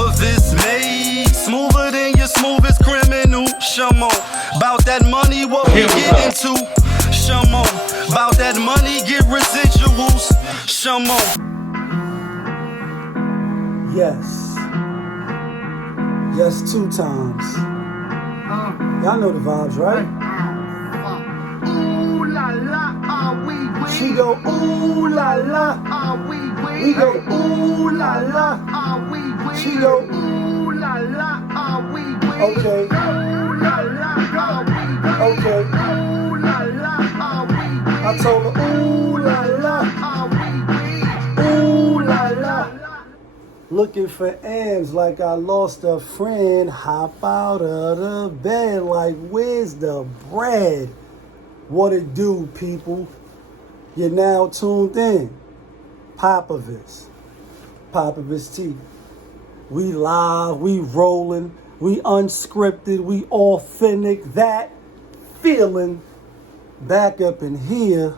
POPAVIST made smoother than your smoothest criminal. Shamo, about that money, what we get into. Shamo, about that money, get residuals. Shamo. Yes. Yes, 2 times. Y'all know the vibes, right? Ooh la la, are we weak? She go, ooh la la. Are we weak? We go, ooh la la. Are we weak? She go, ooh la la, are we weak? okay, Ooh la la, are we weak? okay. Ooh la la, are we weak? I told her, ooh la la, Are we weak? ooh la la. Looking for ends like I lost a friend. Hop out of the bed like, where's the bread? What it do, people? You're now tuned in. POPAVIST. POPAVIST T. We live, we rolling, we unscripted, we authentic. That feeling back up in here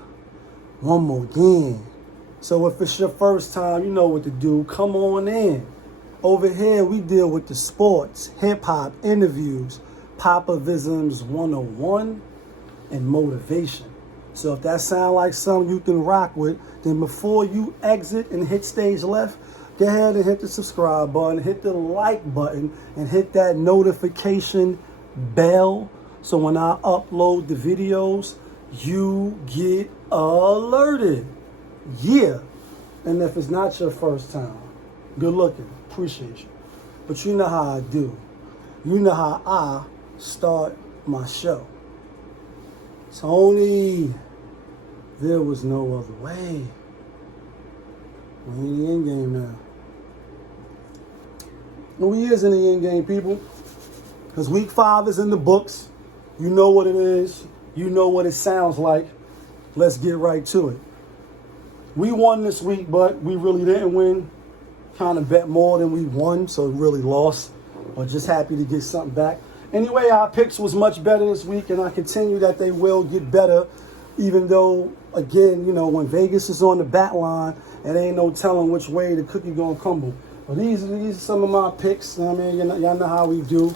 one more again. So if it's your first time, you know what to do. Come on in. Over here, we deal with the sports, hip-hop, interviews, Popavisms 101, and motivation. So if that sounds like something you can rock with, then before you exit and hit stage left, go ahead and hit the subscribe button, hit the like button, and hit that notification bell. So when I upload the videos, you get alerted. Yeah. And if it's not your first time, good looking, appreciate you. But you know how I do. You know how I start my show. Tony, there was no other way. We're in the end game now. And we is in the end game, people. Because week 5 is in the books. You know what it is. You know what it sounds like. Let's get right to it. We won this week, but we really didn't win. Kind of bet more than we won, so really lost. But just happy to get something back. Anyway, our picks was much better this week, and I continue that they will get better, even though, again, you know, when Vegas is on the bat line, it ain't no telling which way the cookie gonna crumble. But these are some of my picks. I mean, y'all know how we do.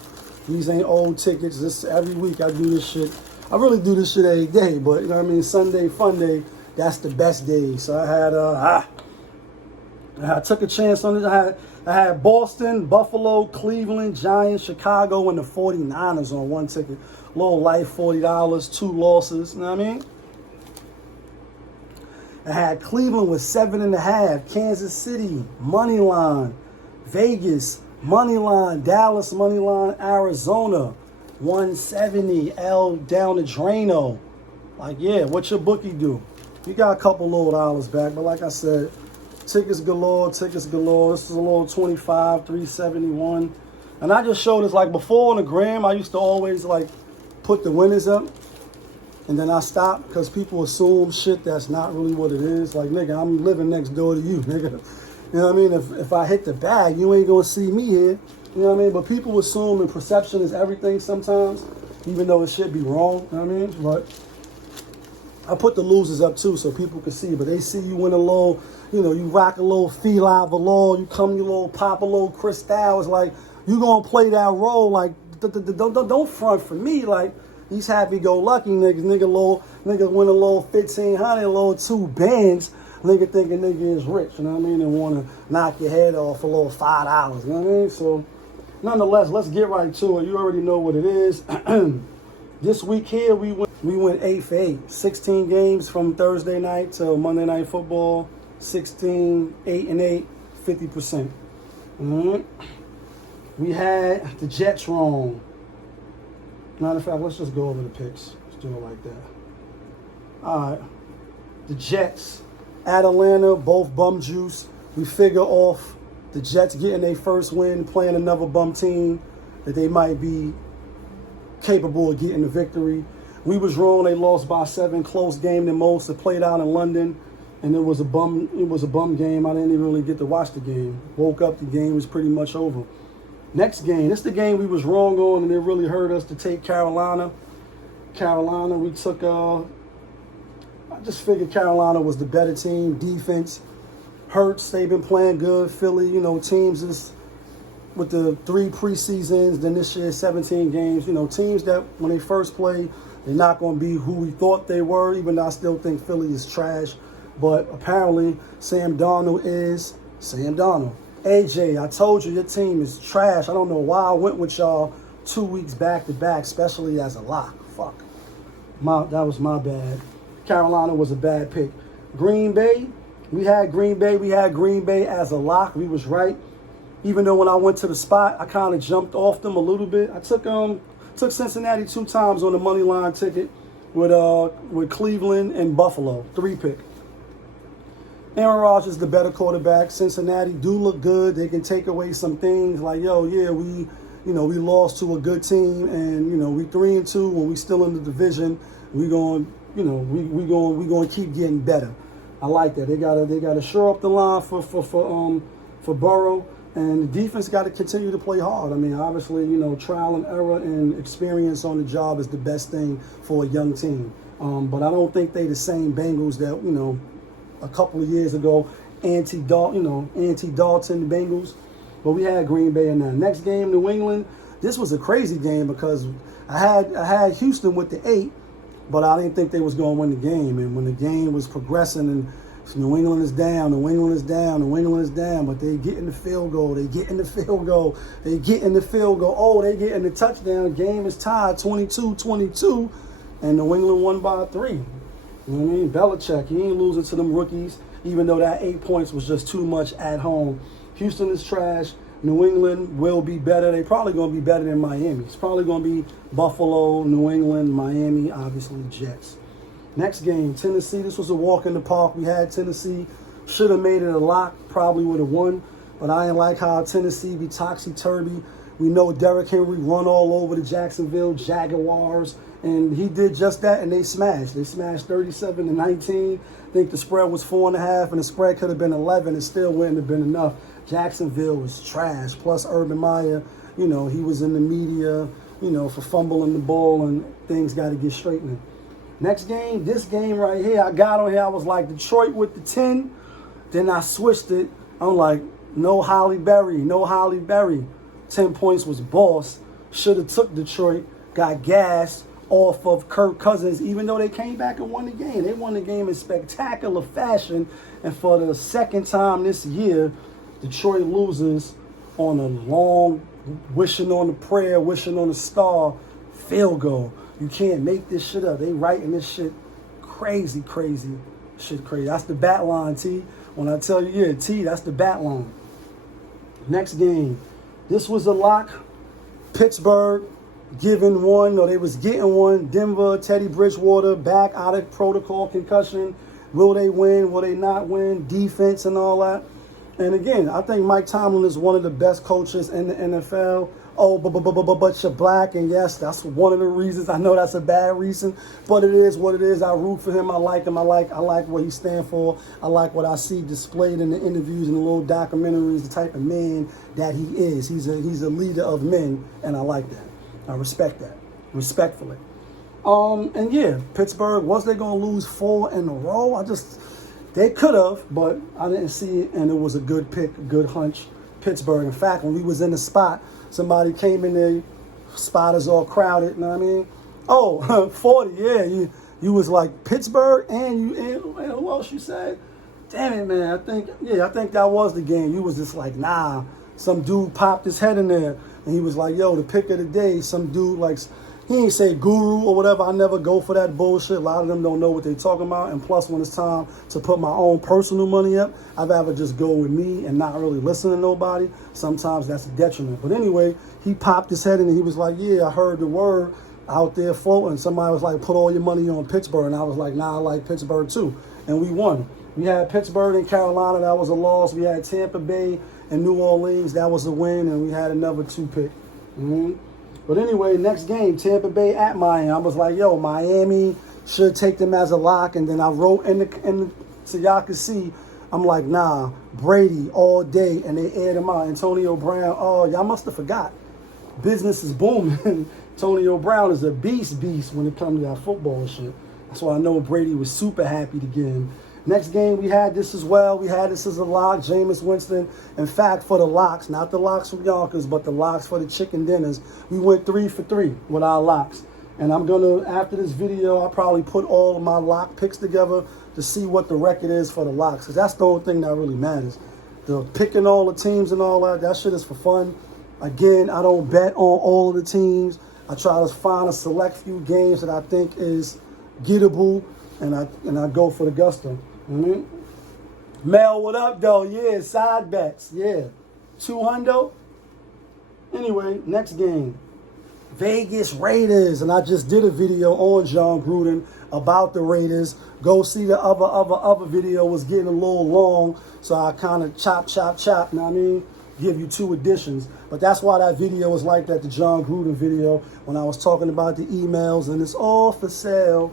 These ain't old tickets. This every week I do this shit. I really do this shit every day, but you know what I mean. Sunday, fun day. That's the best day. So I took a chance on it. I had Boston, Buffalo, Cleveland, Giants, Chicago, and the 49ers on one ticket. Little life, $40, 2 losses. You know what I mean? I had Cleveland with 7.5, Kansas City, money line, Vegas, money line, Dallas, money line, Arizona, 170, L down to Drano. Like, yeah, what your bookie do? You got a couple little dollars back, but like I said, tickets galore, tickets galore. This is a little 25, 371. And I just showed this, like before on the gram, I used to always like put the winners up. And then I stopped because people assume shit that's not really what it is. Like, nigga, I'm living next door to you, nigga. You know what I mean? If I hit the bag, you ain't gonna see me here. You know what I mean? But people assume and perception is everything sometimes, even though it should be wrong. You know what I mean? But I put the losers up too so people can see. But they see you win a little, you know, you rock a little Feli Valor, you come, you little pop a little Cristal. It's like, you gonna play that role. Like, don't front for me. Like, these happy-go-lucky niggas, nigga win a little 1,500, a little 2 bands, nigga thinking nigga is rich, you know what I mean, and want to knock your head off a little $5, you know what I mean? So, nonetheless, let's get right to it. You already know what it is. This week here, we went 8 for 8. 16 games from Thursday night to Monday Night Football. 16, 8 and 8, 50%. Mm-hmm. We had the Jets wrong. Matter of fact, let's just go over the picks. Let's do it like that. All right. The Jets at Atlanta, both bum juice. We figure off the Jets getting their first win, playing another bum team, that they might be capable of getting the victory. We was wrong. They lost by 7. Close game than most. It played out in London, and it was a bum game. I didn't even really get to watch the game. Woke up, the game was pretty much over. Next game, this is the game we was wrong on, and it really hurt us to take Carolina. We took, I just figured Carolina was the better team. Defense, Hurts, they've been playing good. Philly, you know, teams is with the 3 preseasons, then this year 17 games. You know, teams that when they first play, they're not going to be who we thought they were, even though I still think Philly is trash. But apparently, Sam Darnold is Sam Darnold. AJ, I told you your team is trash. I don't know why I went with y'all 2 weeks back to back, especially as a lock. Fuck. That was my bad. Carolina was a bad pick. Green Bay, we had Green Bay as a lock. We was right. Even though when I went to the spot, I kind of jumped off them a little bit. I took Cincinnati 2 times on the money line ticket with Cleveland and Buffalo, 3-pick. Aaron Rodgers is the better quarterback. Cincinnati do look good. They can take away some things like, we lost to a good team, and we 3-2 when we still in the division. We going to keep getting better. I like that. They gotta shore up the line for Burrow, and the defense got to continue to play hard. I mean, obviously, trial and error and experience on the job is the best thing for a young team. But I don't think they the same Bengals that a couple of years ago, anti-Dalton Bengals. But we had Green Bay in that. Next game, New England. This was a crazy game because I had Houston with the 8, but I didn't think they was going to win the game. And when the game was progressing and New England is down, but they get in the field goal. Oh, they get in the touchdown. The game is tied 22-22, and New England won by 3. You know what I mean? Belichick, he ain't losing to them rookies, even though that 8 points was just too much at home. Houston is trash. New England will be better. They're probably going to be better than Miami. It's probably going to be Buffalo, New England, Miami, obviously Jets. Next game, Tennessee. This was a walk in the park. We had Tennessee. Should have made it a lock. Probably would have won. But I didn't like how Tennessee be topsy-turvy. We know Derrick Henry run all over the Jacksonville Jaguars. And he did just that, and they smashed. They smashed 37-19. I think the spread was 4.5, and the spread could have been 11. It still wouldn't have been enough. Jacksonville was trash. Plus Urban Meyer, he was in the media, for fumbling the ball, and things got to get straightened. Next game, this game right here, I got on here. I was like, Detroit with the 10. Then I switched it. I'm like, no Holly Berry. 10 points was boss. Should have took Detroit. Got gassed off of Kirk Cousins, even though they came back and won the game. They won the game in spectacular fashion. And for the second time this year, Detroit loses on a long, wishing on the prayer, wishing on the star, field goal. You can't make this shit up. They writing this shit crazy. That's the bat line, T. When I tell you, T, that's the bat line. Next game. This was a lock. Pittsburgh giving one, or they was getting one. Denver, Teddy Bridgewater back out of protocol, concussion. Will they win? Will they not win? Defense and all that. And again, I think Mike Tomlin is one of the best coaches in the NFL. Oh, but you're black, and yes, that's one of the reasons. I know that's a bad reason, but it is what it is. I root for him. I like him. I like what he stands for. I like what I see displayed in the interviews and the little documentaries. The type of man that he is. He's a leader of men, and I like that. I respect that, respectfully. And yeah, Pittsburgh, was they going to lose 4 in a row? They could have, but I didn't see it, and it was a good pick, a good hunch. Pittsburgh. In fact, when we was in the spot, somebody came in there, spot is all crowded, you know what I mean? Oh, 40, yeah, you was like Pittsburgh, and who else you said? Damn it, man, I think that was the game. You was just like, nah, some dude popped his head in there, and he was like, yo, the pick of the day, some dude like, he ain't say guru or whatever. I never go for that bullshit. A lot of them don't know what they talking about. And plus, when it's time to put my own personal money up, I'd rather just go with me and not really listen to nobody. Sometimes that's a detriment. But anyway, he popped his head in and he was like, yeah, I heard the word out there floating. Somebody was like, put all your money on Pittsburgh. And I was like, nah, I like Pittsburgh too. And we won. We had Pittsburgh and Carolina. That was a loss. We had Tampa Bay and New Orleans. That was a win. And we had another 2-pick. Mm-hmm. But anyway, next game, Tampa Bay at Miami. I was like, yo, Miami should take them as a lock. And then I wrote so y'all can see, I'm like, nah, Brady all day. And they aired him out. Antonio Brown, oh, y'all must have forgot. Business is booming. Antonio Brown is a beast when it comes to that football and shit. That's why I know Brady was super happy to get him. Next game, we had this as well. We had this as a lock, Jameis Winston. In fact, for the locks, not the locks from Yonkers, but the locks for the chicken dinners, we went 3 for 3 with our locks. And I'm going to, after this video, I'll probably put all of my lock picks together to see what the record is for the locks. Because that's the only thing that really matters. The picking all the teams and all that shit is for fun. Again, I don't bet on all of the teams. I try to find a select few games that I think is gettable, and I go for the gusto. Mm-hmm. Mel, what up, though? Yeah, side bets. Yeah. 200. Anyway, next game. Vegas Raiders. And I just did a video on John Gruden about the Raiders. Go see the other video. Was getting a little long, so I kind of chop, you know what I mean? Give you 2 editions. But that's why that video was like that, the John Gruden video, when I was talking about the emails and it's all for sale.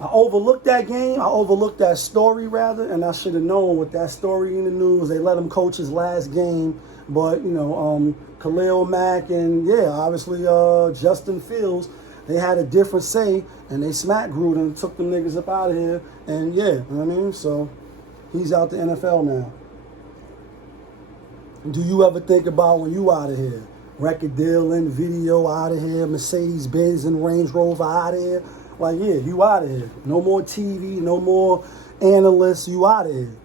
I overlooked that game. I overlooked that story, rather, and I should have known with that story in the news. They let him coach his last game, but, you know, Khalil Mack and, yeah, obviously Justin Fields, they had a different say, and they smacked Gruden, took them niggas up out of here, and, yeah, you know what I mean? So he's out the NFL now. Do you ever think about when you out of here? Record deal and video out of here, Mercedes-Benz and Range Rover out of here. Like, yeah, you out of here. No more TV, no more analysts, you out of here.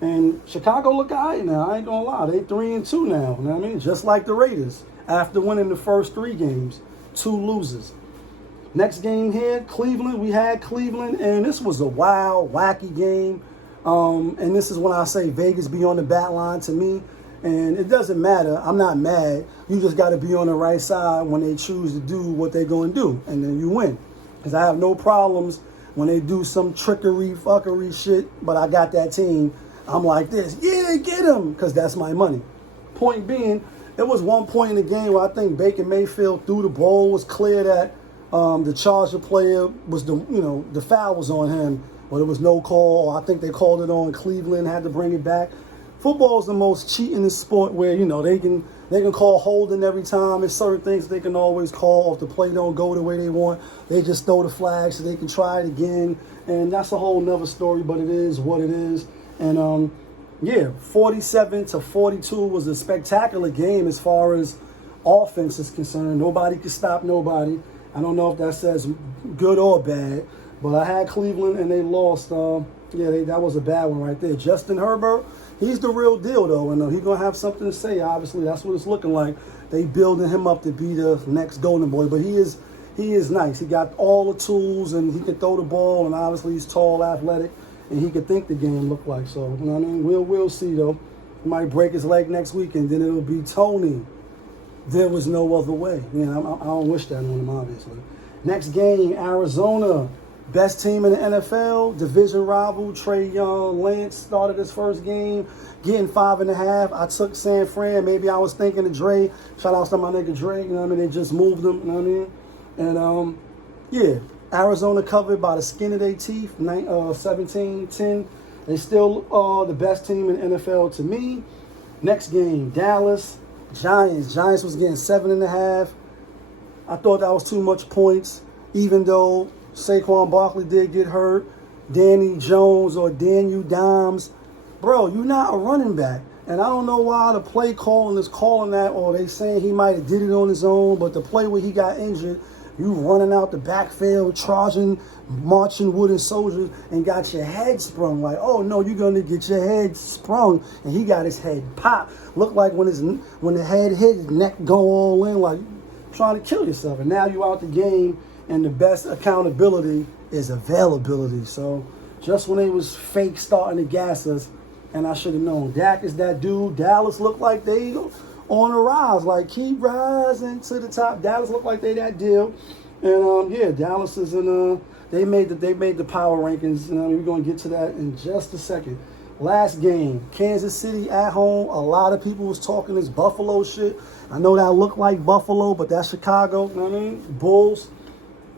And Chicago look all right now, I ain't gonna lie. They 3-2 now, you know what I mean? Just like the Raiders. After winning the first 3 games, 2 losers. Next game here, Cleveland. We had Cleveland, and this was a wild, wacky game. And this is when I say Vegas be on the bat line to me. And it doesn't matter. I'm not mad. You just got to be on the right side when they choose to do what they're going to do. And then you win. Because I have no problems when they do some trickery, fuckery shit. But I got that team. I'm like this. Yeah, get him. Because that's my money. Point being, there was one point in the game where I think Baker Mayfield threw the ball. Was clear that the Charger player was the foul was on him. Or there was no call. Or I think they called it on Cleveland. Had to bring it back. Football is the most cheating sport where, you know, they can call holding every time. There's certain things they can always call. If the play don't go the way they want, they just throw the flag so they can try it again. And that's a whole nother story, but it is what it is. And, yeah, 47-42 was a spectacular game as far as offense is concerned. Nobody could stop nobody. I don't know if that says good or bad, but I had Cleveland and they lost. That was a bad one right there. Justin Herbert, he's the real deal, though, and he's going to have something to say, obviously. That's what it's looking like. They building him up to be the next golden boy, but he is nice. He got all the tools, and he can throw the ball, and obviously he's tall, athletic, and he can think the game look like. So, you know what I mean? We'll see, though. He might break his leg next week, and then it'll be Tony. There was no other way. You know, I don't wish that on him, obviously. Next game, Arizona. Best team in the NFL, division rival, Trey Young. Lance started his first game, getting 5.5. I took San Fran. Maybe I was thinking of Dre. Shout out to my nigga Dre. You know what I mean? They just moved him. You know what I mean? And, yeah, Arizona covered by the skin of their teeth, 17-10. They still the best team in the NFL to me. Next game, Dallas, Giants. Giants was getting 7.5. I thought that was too much points, even though Saquon Barkley did get hurt. Danny Jones or Daniel Dimes. Bro, you're not a running back. And I don't know why the play calling is calling that, or they saying he might have did it on his own, but the play where he got injured, you running out the backfield, charging, marching wooden soldiers, and got your head sprung. Like, oh no, you're going to get your head sprung. And he got his head popped. Looked like when the head hit, his neck go all in, like trying to kill yourself. And now you out the game. And the best accountability is availability. So just when they was fake starting to gas us, and I should have known. Dak is that dude. Dallas looked like they on a rise. Like, keep rising to the top. Dallas looked like they that deal. And, yeah, Dallas is in they made the power rankings. We're going to get to that in just a second. Last game, Kansas City at home. A lot of people was talking this Buffalo shit. I know that looked like Buffalo, but that's Chicago. You know what I mean? Bulls.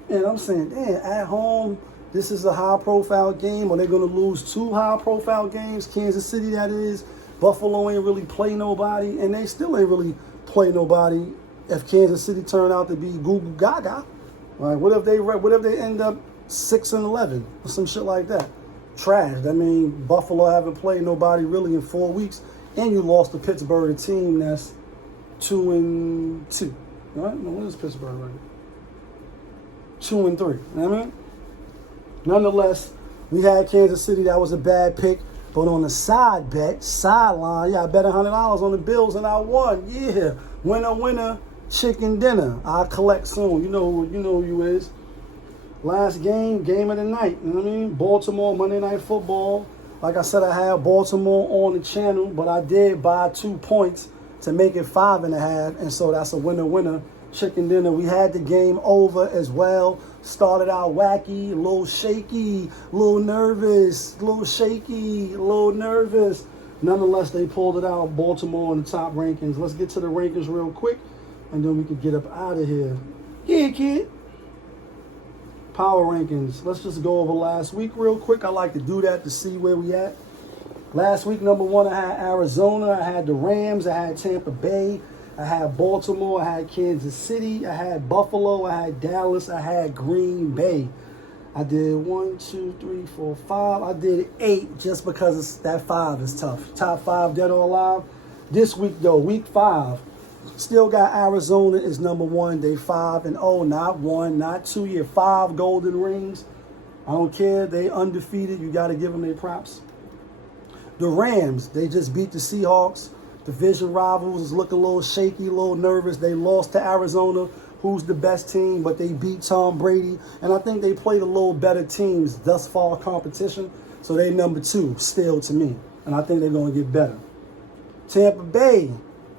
And I'm saying, damn, at home, this is a high-profile game. Are they going to lose 2 high-profile games? Kansas City, that is. Buffalo ain't really play nobody, and they still ain't really play nobody if Kansas City turn out to be Goo Goo Gaga. Right? What if they end up 6-11 or some shit like that. Trashed. I mean, Buffalo haven't played nobody really in 4 weeks, and you lost to Pittsburgh, a team that's 2-2. Right? No, what is Pittsburgh right now? 2-3. You know what I mean? Nonetheless, we had Kansas City. That was a bad pick. But on the sideline, I bet $100 on the Bills and I won. Yeah, winner, chicken dinner. I'll collect soon. You know who you is. Last game of the night. You know what I mean? Baltimore, Monday Night Football. Like I said, I had Baltimore on the channel, but I did buy 2 points to make it 5.5, and so that's a winner, chicken dinner. We had the game over as well. Started out wacky, a little shaky, a little nervous, a little shaky, a little nervous. Nonetheless, they pulled it out. Baltimore in the top rankings. Let's get to the rankings real quick, and then we can get up out of here. Yeah, kid. Power rankings. Let's just go over last week real quick. I like to do that to see where we at. Last week, number 1, I had Arizona. I had the Rams. I had Tampa Bay. I had Baltimore. I had Kansas City. I had Buffalo. I had Dallas. I had Green Bay. I did 1, 2, 3, 4, 5. I did 8 just because that 5 is tough. Top 5 dead or alive. This week, though, week 5, still got Arizona is number 1. They 5-0, not 1, not 2. You 5 golden rings. I don't care. They undefeated. You got to give them their props. The Rams, they just beat the Seahawks. Division rivals is looking a little shaky, a little nervous. They lost to Arizona, who's the best team, but they beat Tom Brady. And I think they played a little better teams thus far competition. So they number 2 still to me. And I think they're going to get better. Tampa Bay,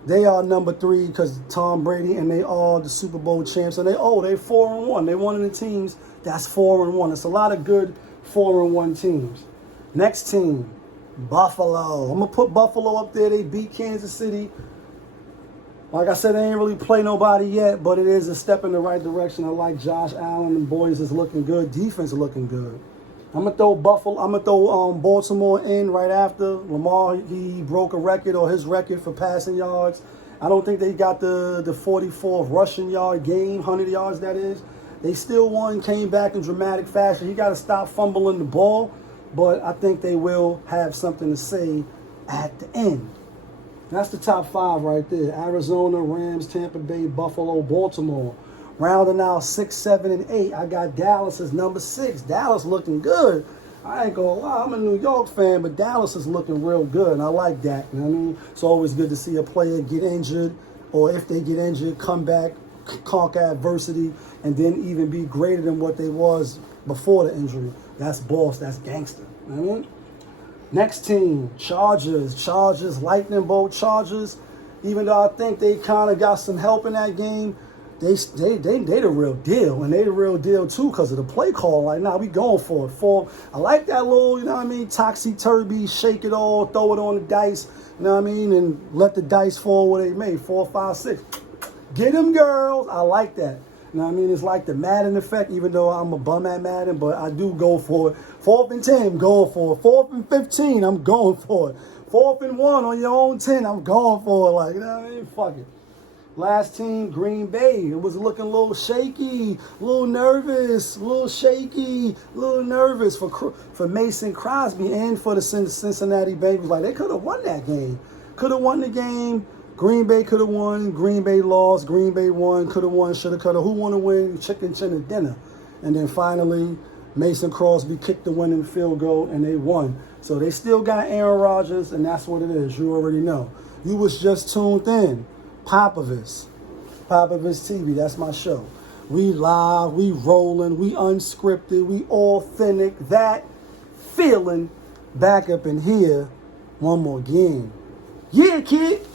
they are number 3 because Tom Brady, and they are the Super Bowl champs. And they're 4-1. They're one of the teams that's 4-1. It's a lot of good 4-1 teams. Next team, Buffalo. I'm going to put Buffalo up there. They beat Kansas City. Like I said, they ain't really play nobody yet, but it is a step in the right direction. I like Josh Allen and boys is looking good. Defense is looking good. I'm going to throw Baltimore in right after. Lamar, he broke a record or his record for passing yards. I don't think they got the 44th rushing yard game, 100 yards that is. They still won, came back in dramatic fashion. He got to stop fumbling the ball. But I think they will have something to say at the end. That's the top 5 right there. Arizona, Rams, Tampa Bay, Buffalo, Baltimore. Rounding out 6, 7, and 8, I got Dallas as number 6. Dallas looking good. I ain't gonna lie, I'm a New York fan, but Dallas is looking real good, and I like that. You know what I mean? It's always good to see a player get injured, or if they get injured, come back, conquer adversity, and then even be greater than what they was before the injury. That's boss. That's gangster. You know what I mean? Next team, Chargers, lightning bolt Chargers. Even though I think they kind of got some help in that game, they the real deal. And they the real deal, too, because of the play call. Like, nah, we going for it. I like that little, you know what I mean, topsy-turvy, shake it all, throw it on the dice, you know what I mean, and let the dice fall where they may, 4, 5, 6. Get them, girls. I like that. You know what I mean? It's like the Madden effect, even though I'm a bum at Madden, but I do go for it. 4th and 10, I'm going for it. 4th and 15, I'm going for it. 4th and 1 on your own 10, I'm going for it. Like, you know what I mean? Fuck it. Last team, Green Bay. It was looking a little shaky, a little nervous, a little shaky, a little nervous for Mason Crosby and for the Cincinnati Bengals. Like, they could have won that game. Could have won the game. Green Bay could have won. Green Bay lost. Green Bay won. Could have won. Should have, could have. Who want to win? Chicken dinner. And then finally, Mason Crosby kicked the winning field goal, and they won. So they still got Aaron Rodgers, and that's what it is. You already know. You was just tuned in. POPAVIST TV. That's my show. We live. We rolling. We unscripted. We authentic. That feeling back up in here. One more game. Yeah, kid.